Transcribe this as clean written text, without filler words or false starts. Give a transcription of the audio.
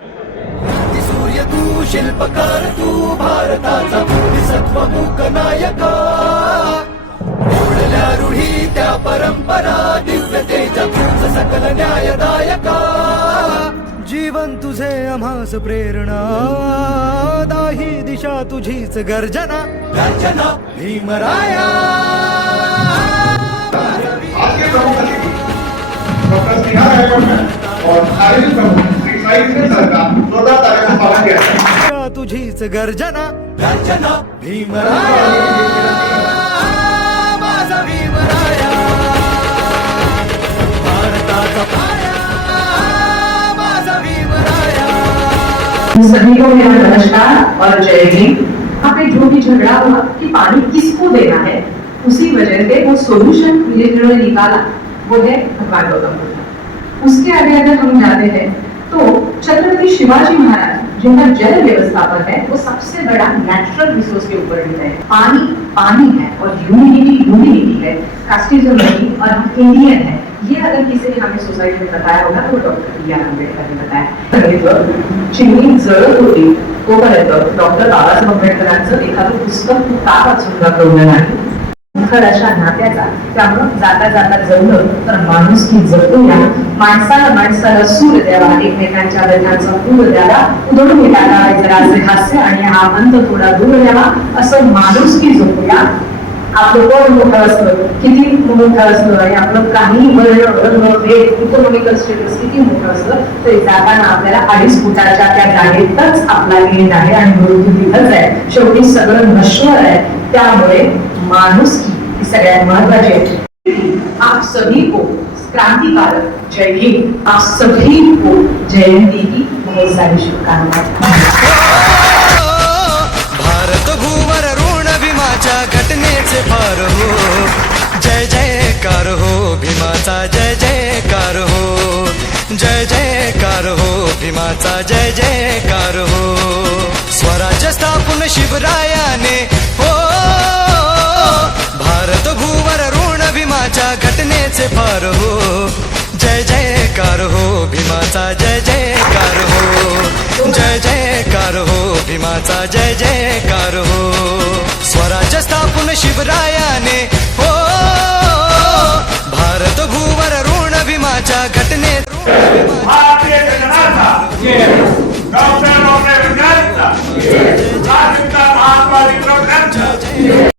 सूर्य तू शिल्पकार तू भारताचा बोधिसत्व मूक नायका ओढल्या रूढी त्या परंपरा दिव्यतेच्या तुझ सकल न्यायदायका जीवन तुझे आम्हास प्रेरणा दाही दिशा तुझीच गर्जना गर्जना भीमराया आज के प्रमुख अतिथि डॉक्टर सिन्हा गायकवाड और शारीरिक प्रमुख श्री साई सर का जोरदार तालियों से स्वागत किया जाए। तुझीच गर्जना गर्जना भीमराया माझा भीमराया भारताचा पाया माझा भीमराया। सभी को मेरा नमस्कार और जय हिंद। आपने जो भी झगड़ा हुआ कि पानी किसको देना है, उसी वजह से वो सॉल्यूशन जिन्होंने निकाला वो है भगवान गौतम बुद्ध। उसके आगे अगर हम जाते हैं तो छत्रपति शिवाजी महाराज जिनका जल व्यवस्थापन है वो सबसे बड़ा नेचुरल रिसोर्स के ऊपर है। पानी पानी है और ह्यूमिडिटी है, कास्टिज्म नहीं और हम इंडियन है। ये अगर किसी हमें सोसाइटी में बताया होगा तो डॉक्टर बी आर आंबेडकर ने बताया। चिमणी जळत होती तोपर्यंत डॉक्टर बाबासाहेब आंबेडकरांचं एखादं पुस्तक खूप का वाचून दाखवलं नाही। खर अशा नात्याचा त्यामुळे जाता जाता जगलं तर माणुसकी जपूया, माणसाला माणसाला सूर द्यावा, एकमेकांच्या लग्नाचा पूर द्यावा, उधळून टाकावे जरासे हास्य आणि हा अंत थोडा दूर द्यावा, असं माणुसकी जपूया। आपलं कोण मोठं असलं, किती मोठं असलं आणि आपलं काही वर्ण भेद इकॉनॉमिकल स्टेटस किती मोठं असलं तरी जाताना आपल्याला 2.5 फुटाच्या त्या जागेतच आपला एंड आहे आणि मृत्यू तिथंच आहे। शेवटी सगळं नश्वर आहे, त्यामुळे मानुषकी ही सगळ्यात महत्वाची आहे। आप सभी को क्रांतिकारक जय हिंद। आप सभी को जयंती की बहुत सारी शुभकामनाएं। भारत भूवर ऋण भीमाच्या घटनेचे फार हो, जय जयकार हो भीमाचा जय जयकार हो, जय जयकार हो भीमाचा जय जयकार हो। स्वराज्य स्थापन शिवरायाने हो, भारत भूवर ऋण भीमाच्या घटनेचे फार हो, जय जयकार हो भीमाचा जय जयकार हो, जय जयकार हो भीमाचा जय जयकार हो। स्वराज्य स्थापन शिवरायाने